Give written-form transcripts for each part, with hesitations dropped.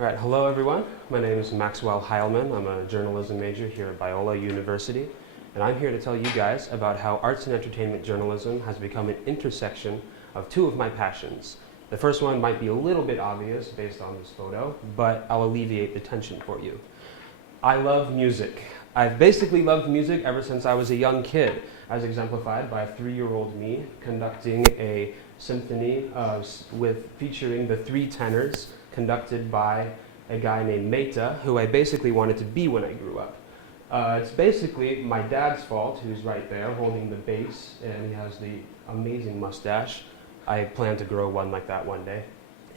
All right, hello everyone. My name is Maxwell Heilman. I'm a journalism major here at Biola University, and I'm here to tell you guys about how arts and entertainment journalism has become an intersection of two of my passions. The first one might be a little bit obvious based on this photo, but I'll alleviate the tension for you. I love music. I've basically loved music ever since I was a young kid, as exemplified by a 3-year-old me conducting a symphony featuring the three tenors, conducted by a guy named Meta, who I basically wanted to be when I grew up. It's basically my dad's fault, who's right there holding the bass, and he has the amazing mustache. I plan to grow one like that one day.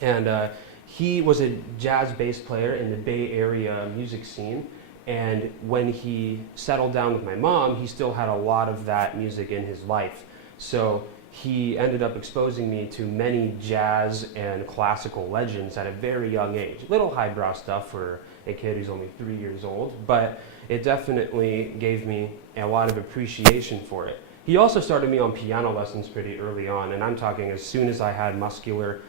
And he was a jazz bass player in the Bay Area music scene, and when he settled down with my mom, he still had a lot of that music in his life. So he ended up exposing me to many jazz and classical legends at a very young age. Little highbrow stuff for a kid who's only 3 years old, but it definitely gave me a lot of appreciation for it. He also started me on piano lessons pretty early on, and I'm talking as soon as I had muscular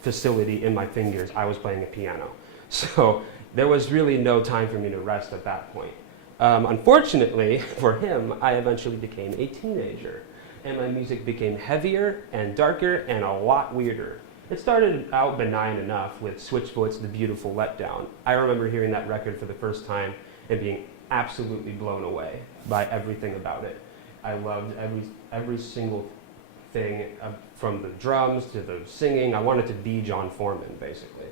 facility in my fingers, I was playing a piano. So there was really no time for me to rest at that point. Unfortunately for him, I eventually became a teenager, and my music became heavier and darker and a lot weirder. It started out benign enough with Switchfoot's The Beautiful Letdown. I remember hearing that record for the first time and being absolutely blown away by everything about it. I loved every single thing, from the drums to the singing. I wanted to be John Foreman, basically.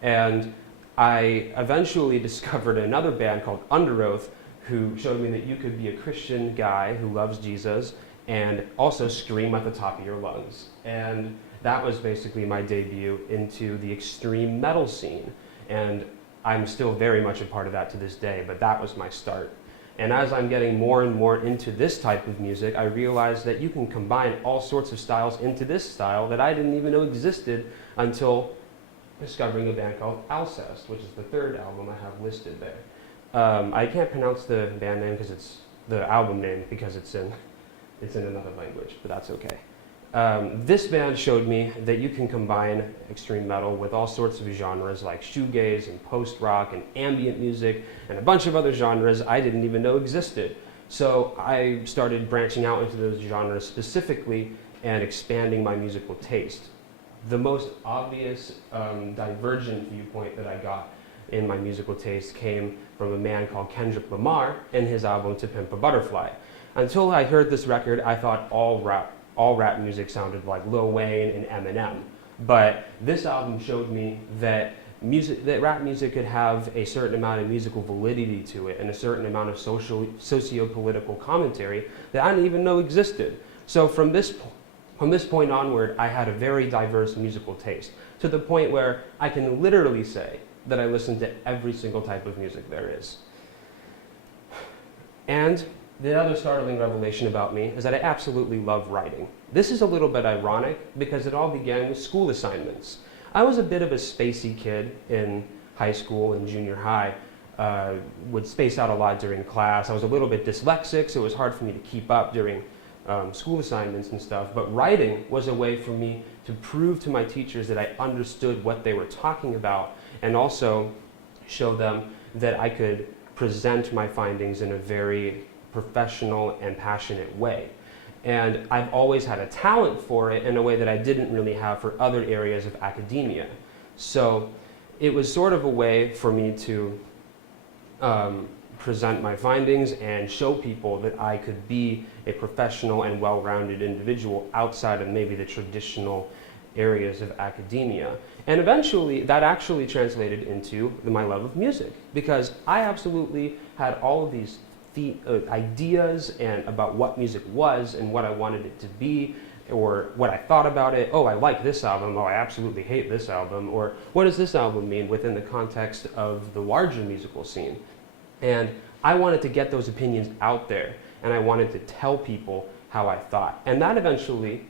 And I eventually discovered another band called Underoath, who showed me that you could be a Christian guy who loves Jesus and also scream at the top of your lungs. And that was basically my debut into the extreme metal scene. And I'm still very much a part of that to this day, but that was my start. And as I'm getting more and more into this type of music, I realized that you can combine all sorts of styles into this style that I didn't even know existed until discovering a band called Alcest, which is the third album I have listed there. I can't pronounce the band name because it's the album name because it's in another language, but that's okay. This band showed me that you can combine extreme metal with all sorts of genres like shoegaze and post-rock and ambient music and a bunch of other genres I didn't even know existed. So I started branching out into those genres specifically and expanding my musical taste. The most obvious divergent viewpoint that I got in my musical taste came from a man called Kendrick Lamar and his album To Pimp a Butterfly. Until I heard this record, I thought all rap music sounded like Lil Wayne and Eminem. But this album showed me that rap music could have a certain amount of musical validity to it and a certain amount of socio-political commentary that I didn't even know existed. So from this point onward, I had a very diverse musical taste, to the point where I can literally say that I listen to every single type of music there is. And the other startling revelation about me is that I absolutely love writing. This is a little bit ironic because it all began with school assignments. I was a bit of a spacey kid in high school and junior high, would space out a lot during class. I was a little bit dyslexic, so it was hard for me to keep up during school assignments and stuff, but writing was a way for me to prove to my teachers that I understood what they were talking about and also show them that I could present my findings in a very professional and passionate way. And I've always had a talent for it in a way that I didn't really have for other areas of academia. So it was sort of a way for me to present my findings and show people that I could be a professional and well-rounded individual outside of maybe the traditional areas of academia. And eventually that actually translated into my love of music, because I absolutely had all of these ideas and about what music was and what I wanted it to be, or what I thought about it. Oh, I like this album. Oh, I absolutely hate this album. Or what does this album mean within the context of the larger musical scene? And I wanted to get those opinions out there, and I wanted to tell people how I thought. And that eventually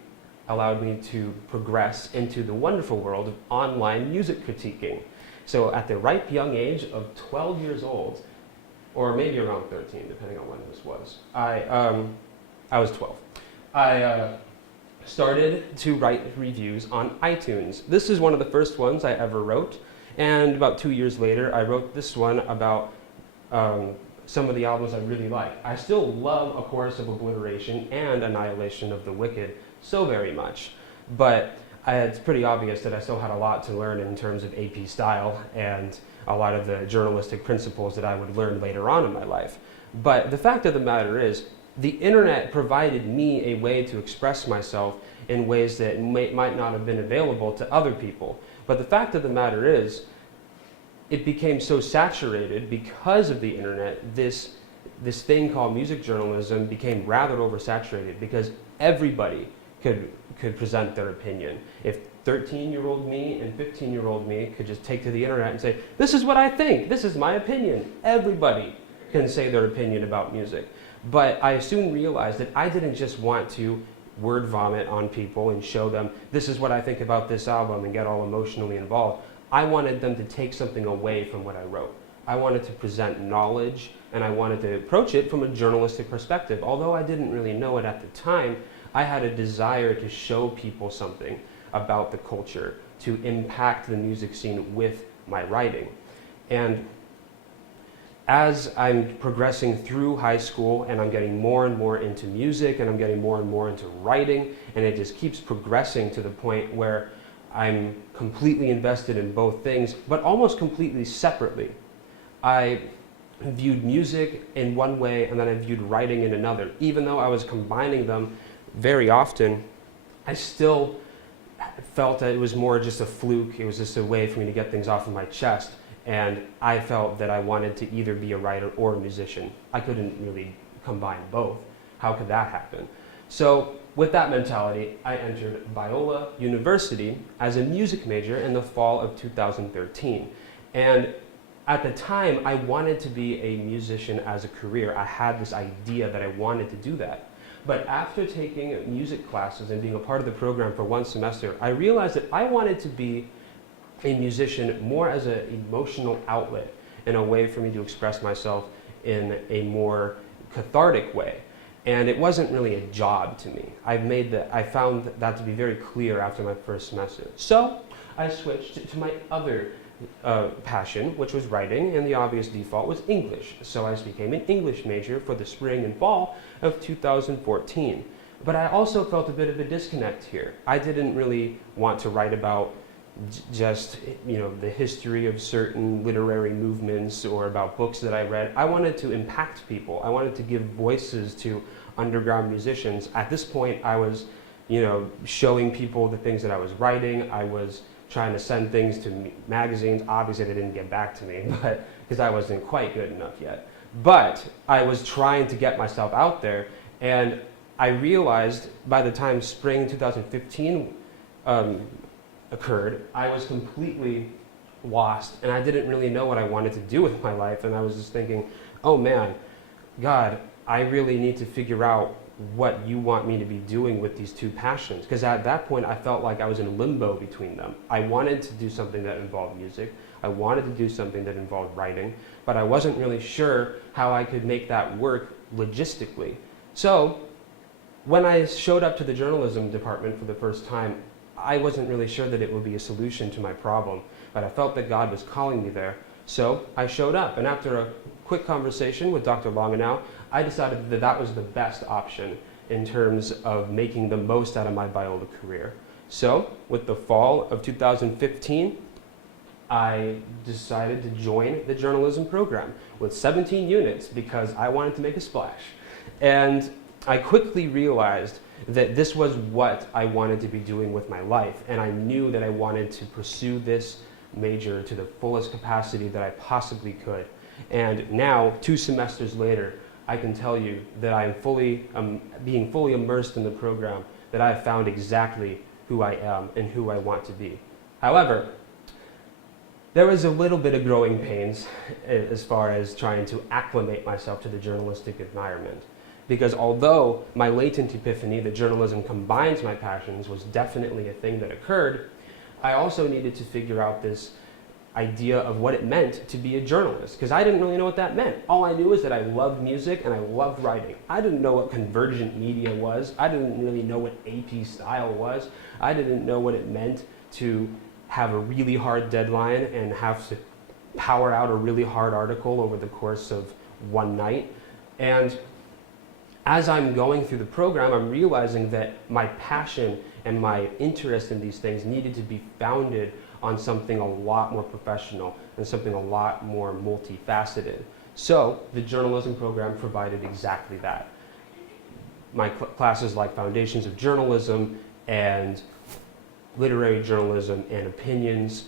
allowed me to progress into the wonderful world of online music critiquing. So at the ripe young age of 12 years old, or maybe around 13, depending on when this was, I was 12. I started to write reviews on iTunes. This is one of the first ones I ever wrote, And about 2 years later, I wrote this one about some of the albums I really like. I still love A Chorus of Obliteration and Annihilation of the Wicked so very much, but it's pretty obvious that I still had a lot to learn in terms of AP style and a lot of the journalistic principles that I would learn later on in my life. But the fact of the matter is, the internet provided me a way to express myself in ways that might not have been available to other people. But the fact of the matter is, it became so saturated because of the internet, this thing called music journalism became rather oversaturated because everybody could present their opinion. If 13-year-old me and 15-year-old me could just take to the internet and say, this is what I think, this is my opinion. Everybody can say their opinion about music. But I soon realized that I didn't just want to word vomit on people and show them, this is what I think about this album, and get all emotionally involved. I wanted them to take something away from what I wrote. I wanted to present knowledge, and I wanted to approach it from a journalistic perspective. Although I didn't really know it at the time, I had a desire to show people something about the culture, to impact the music scene with my writing. And as I'm progressing through high school and I'm getting more and more into music and I'm getting more and more into writing, and it just keeps progressing to the point where I'm completely invested in both things, but almost completely separately. I viewed music in one way and then I viewed writing in another. Even though I was combining them very often, I still felt that it was more just a fluke. It was just a way for me to get things off of my chest. And I felt that I wanted to either be a writer or a musician. I couldn't really combine both. How could that happen? So with that mentality, I entered Biola University as a music major in the fall of 2013. And at the time, I wanted to be a musician as a career. I had this idea that I wanted to do that. But after taking music classes and being a part of the program for one semester, I realized that I wanted to be a musician more as an emotional outlet, in a way for me to express myself in a more cathartic way. And it wasn't really a job to me. I found that to be very clear after my first semester. So I switched to my other passion, which was writing, and the obvious default was English. So I became an English major for the spring and fall of 2014. But I also felt a bit of a disconnect here. I didn't really want to write about just, the history of certain literary movements or about books that I read. I wanted to impact people. I wanted to give voices to underground musicians. At this point, I was, showing people the things that I was writing. I was trying to send things to magazines. Obviously, they didn't get back to me, but because I wasn't quite good enough yet. But I was trying to get myself out there, and I realized by the time spring 2015 occurred, I was completely lost, and I didn't really know what I wanted to do with my life. And I was just thinking, oh man, God, I really need to figure out what you want me to be doing with these two passions. Because at that point, I felt like I was in limbo between them. I wanted to do something that involved music. I wanted to do something that involved writing, but I wasn't really sure how I could make that work logistically. So when I showed up to the journalism department for the first time, I wasn't really sure that it would be a solution to my problem, but I felt that God was calling me there. So I showed up, and after a quick conversation with Dr. Longenau, I decided that that was the best option in terms of making the most out of my Biola career. So with the fall of 2015, I decided to join the journalism program with 17 units because I wanted to make a splash. And I quickly realized that this was what I wanted to be doing with my life, and I knew that I wanted to pursue this major to the fullest capacity that I possibly could. And now, 2 semesters later, I can tell you that I am being fully immersed in the program, that I have found exactly who I am and who I want to be. However, there was a little bit of growing pains as far as trying to acclimate myself to the journalistic environment. Because although my latent epiphany that journalism combines my passions was definitely a thing that occurred, I also needed to figure out this idea of what it meant to be a journalist, because I didn't really know what that meant. All I knew is that I loved music and I loved writing. I didn't know what convergent media was. I didn't really know what AP style was. I didn't know what it meant to have a really hard deadline and have to power out a really hard article over the course of one night. And as I'm going through the program, I'm realizing that my passion and my interest in these things needed to be founded on something a lot more professional and something a lot more multifaceted. So the journalism program provided exactly that. My classes like Foundations of Journalism and Literary Journalism and Opinions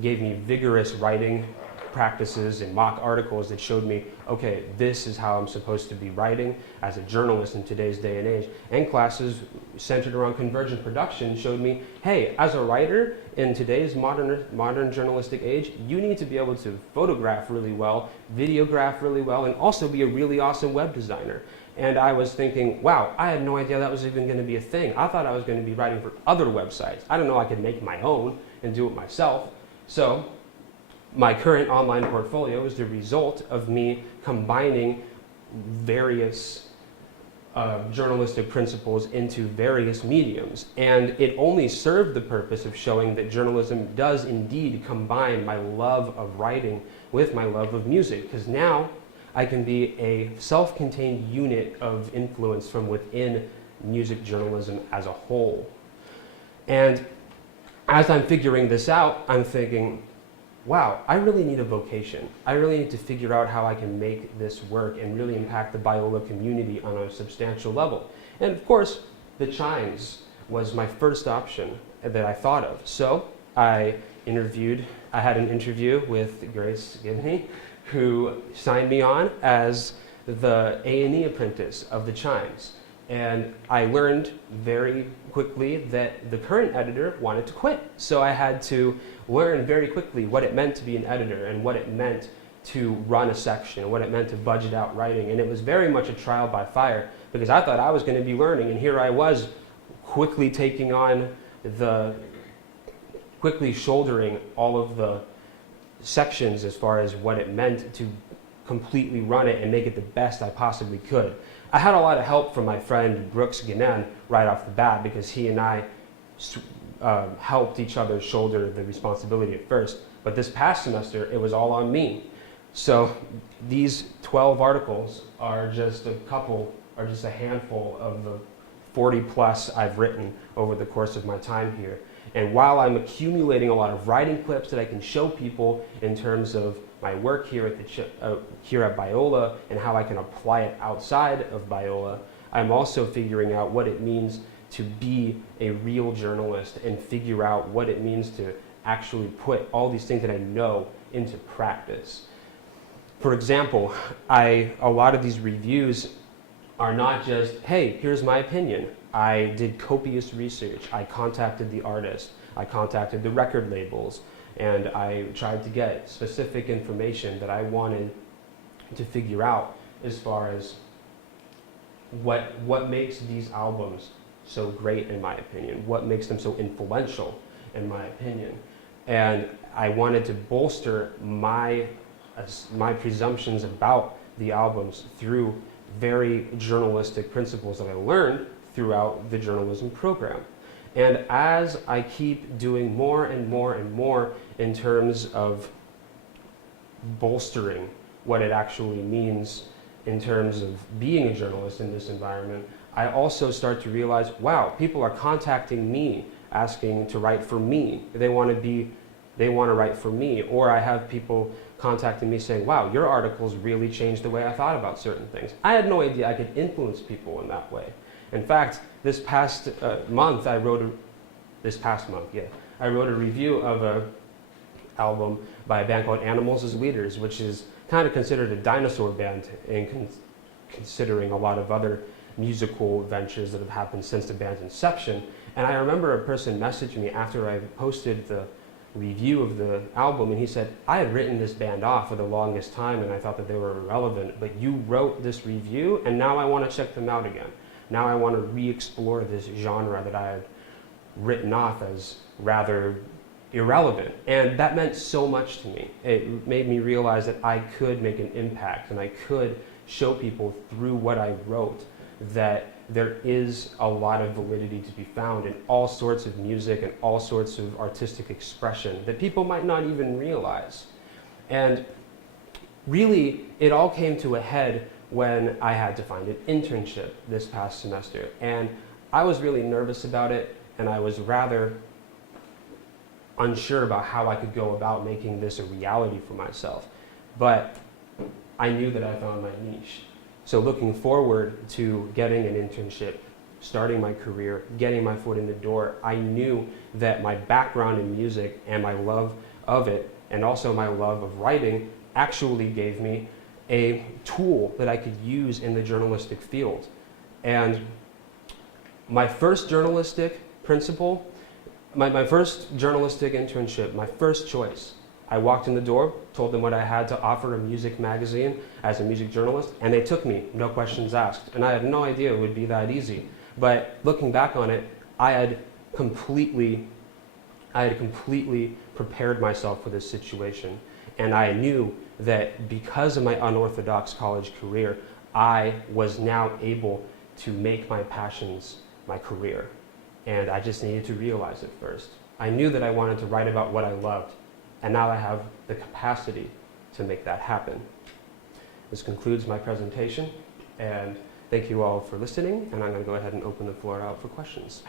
gave me vigorous writing practices and mock articles that showed me, okay, this is how I'm supposed to be writing as a journalist in today's day and age. And classes centered around convergent production showed me, hey, as a writer in today's modern journalistic age, you need to be able to photograph really well, videograph really well, and also be a really awesome web designer. And I was thinking, wow, I had no idea that was even going to be a thing. I thought I was going to be writing for other websites. I didn't know I could make my own and do it myself. So my current online portfolio is the result of me combining various journalistic principles into various mediums. And it only served the purpose of showing that journalism does indeed combine my love of writing with my love of music, because now I can be a self-contained unit of influence from within music journalism as a whole. And as I'm figuring this out, I'm thinking, wow, I really need a vocation. I really need to figure out how I can make this work and really impact the Biola community on a substantial level. And of course, the Chimes was my first option that I thought of. So I had an interview with Grace Gibney, who signed me on as the A&E apprentice of the Chimes. And I learned very quickly that the current editor wanted to quit. So I had to learn very quickly what it meant to be an editor and what it meant to run a section, what it meant to budget out writing. And it was very much a trial by fire, because I thought I was going to be learning, and here I was quickly quickly shouldering all of the sections as far as what it meant to completely run it and make it the best I possibly could. I had a lot of help from my friend Brooks Gannon right off the bat, because he and I helped each other shoulder the responsibility at first. But this past semester, it was all on me. So these 12 articles are just a handful of the 40 plus I've written over the course of my time here. And while I'm accumulating a lot of writing clips that I can show people in terms of my work here at Biola and how I can apply it outside of Biola, I'm also figuring out what it means to be a real journalist and figure out what it means to actually put all these things that I know into practice. For example, a lot of these reviews are not just, hey, here's my opinion. I did copious research. I contacted the artist. I contacted the record labels. And I tried to get specific information that I wanted to figure out as far as what makes these albums so great, in my opinion, what makes them so influential, in my opinion. And I wanted to bolster my presumptions about the albums through very journalistic principles that I learned throughout the journalism program. And as I keep doing more and more and more in terms of bolstering what it actually means in terms of being a journalist in this environment, I also start to realize, wow, people are contacting me asking to write for me. They want to write for me. Or I have people contacting me saying, wow, your articles really changed the way I thought about certain things. I had no idea I could influence people in that way. In fact, this past month, I wrote a review of an album by a band called Animals as Leaders, which is kind of considered a dinosaur band considering a lot of other musical ventures that have happened since the band's inception. And I remember a person messaged me after I posted the review of the album, and he said, I had written this band off for the longest time and I thought that they were irrelevant, but you wrote this review and now I want to check them out again. Now I want to re-explore this genre that I had written off as rather irrelevant. And that meant so much to me. It made me realize that I could make an impact and I could show people through what I wrote that there is a lot of validity to be found in all sorts of music and all sorts of artistic expression that people might not even realize. And really, it all came to a head when I had to find an internship this past semester. And I was really nervous about it, and I was rather unsure about how I could go about making this a reality for myself. But I knew that I found my niche. So looking forward to getting an internship, starting my career, getting my foot in the door, I knew that my background in music and my love of it, and also my love of writing, actually gave me a tool that I could use in the journalistic field. And my first journalistic principal, my first journalistic internship, my first choice, I walked in the door, told them what I had to offer a music magazine as a music journalist, and they took me, no questions asked. And I had no idea it would be that easy. But looking back on it, I had completely prepared myself for this situation. And I knew that because of my unorthodox college career, I was now able to make my passions my career. And I just needed to realize it first. I knew that I wanted to write about what I loved, and now I have the capacity to make that happen. This concludes my presentation, and thank you all for listening, and I'm going to go ahead and open the floor out for questions.